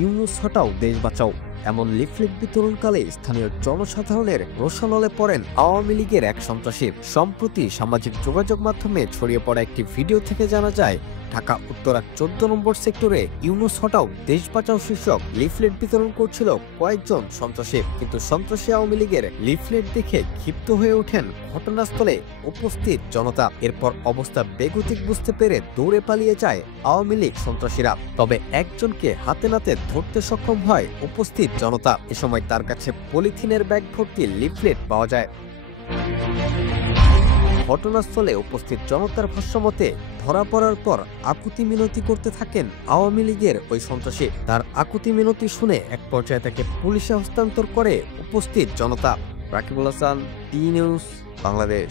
ইউনূস হটাও দেশ বাঁচাও এমন লিফলেট বিতরণকালে স্থানীয় জনসাধারণের রোষানলে পড়েন আওয়ামী লীগের এক সন্ত্রাসী। সম্প্রতি সামাজিক যোগাযোগ মাধ্যমে ছড়িয়ে পড়া একটি ভিডিও থেকে জানা যায়, ঢাকা উত্তরা 14 নম্বর সেক্টরে ইউনূস হটাও দেশ বাঁচাও শীর্ষক লিফলেট বিতরণ করছিল কয়েকজন সন্ত্রাসী। কিন্তু সন্ত্রাসী আওয়ামী লীগের লিফলেট দেখে ক্ষিপ্ত হয়ে ওঠেন ঘটনাস্থলে উপস্থিত জনতা। এরপর অবস্থা বেগতিক বুঝতে পেরে দৌড়ে পালিয়ে যায় আওয়ামী লীগ সন্ত্রাসীরা। তবে একজনকে হাতে নাতে ধরতে সক্ষম হয় উপস্থিত জনতা। এ সময় তার কাছে পলিথিনের ব্যাগ ভর্তি লিফলেট পাওয়া যায়। ঘটনাস্থলে উপস্থিত জনতার ভাষ্যমতে ধরা পড়ার পর আকুতি মিনতি করতে থাকেন আওয়ামী লীগের ওই সন্ত্রাসী। তার আকুতি মিনতি শুনে এক পর্যায়ে তাকে পুলিশে হস্তান্তর করে উপস্থিত জনতা। রাকিবুল হাসান, টি নিউজ, বাংলাদেশ।